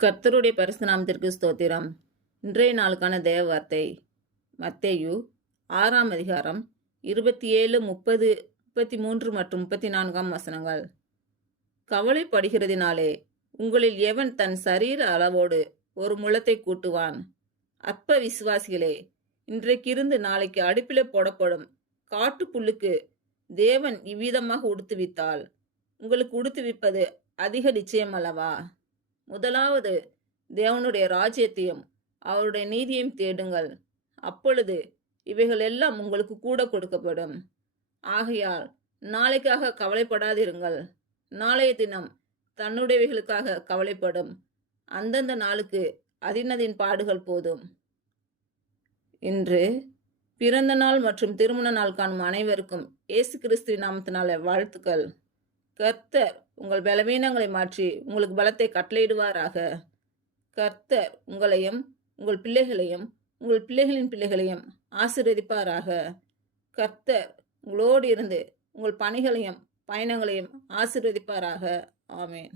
கர்த்தருடைய பரிசுத்த நாமத்திற்கு ஸ்தோத்திரம். இன்றைய நாளுக்கான தேவ வார்த்தை மத்தேயு 6ஆம் அதிகாரம் 27, 30, 33 மற்றும் 34 வசனங்கள். கவலைப்படுகிறதினாலே உங்களில் எவன் தன் சரீர அளவோடு ஒரு முழத்தை கூட்டுவான்? அற்ப விசுவாசிகளே, இன்றைக்கிருந்து நாளைக்கு அடுப்பிலே போடப்படும் காட்டு புல்லுக்கு தேவன் இவ்விதமாக உடுத்துவித்தால் உங்களுக்கு உடுத்துவிப்பது அதிக நிச்சயம் அல்லவா? முதலாவது தேவனுடைய ராஜ்யத்தையும் அவருடைய நீதியையும் தேடுங்கள், அப்பொழுது இவைகள் எல்லாம் உங்களுக்கு கூட கொடுக்கப்படும். ஆகையால் நாளைக்காக கவலைப்படாதிருங்கள், நாளைய தினம் தன்னுடையவைகளுக்காக கவலைப்படும். அந்தந்த நாளுக்கு அதினதின் பாடுகள் போதும். இன்று பிறந்த நாள் மற்றும் திருமண நாள் காணும் அனைவருக்கும் இயேசு கிறிஸ்துவின் நாமத்தினால வாழ்த்துக்கள். கர்த்தர் உங்கள் பலவீனங்களை மாற்றி உங்களுக்கு பலத்தை கட்டளையிடுவாராக. கர்த்தர் உங்களையும் உங்கள் பிள்ளைகளையும் உங்கள் பிள்ளைகளின் பிள்ளைகளையும் ஆசீர்வதிப்பாராக. கர்த்தர் உங்களோடு இருந்து உங்கள் பணிகளையும் பயணங்களையும் ஆசீர்வதிப்பாராக. ஆமேன்.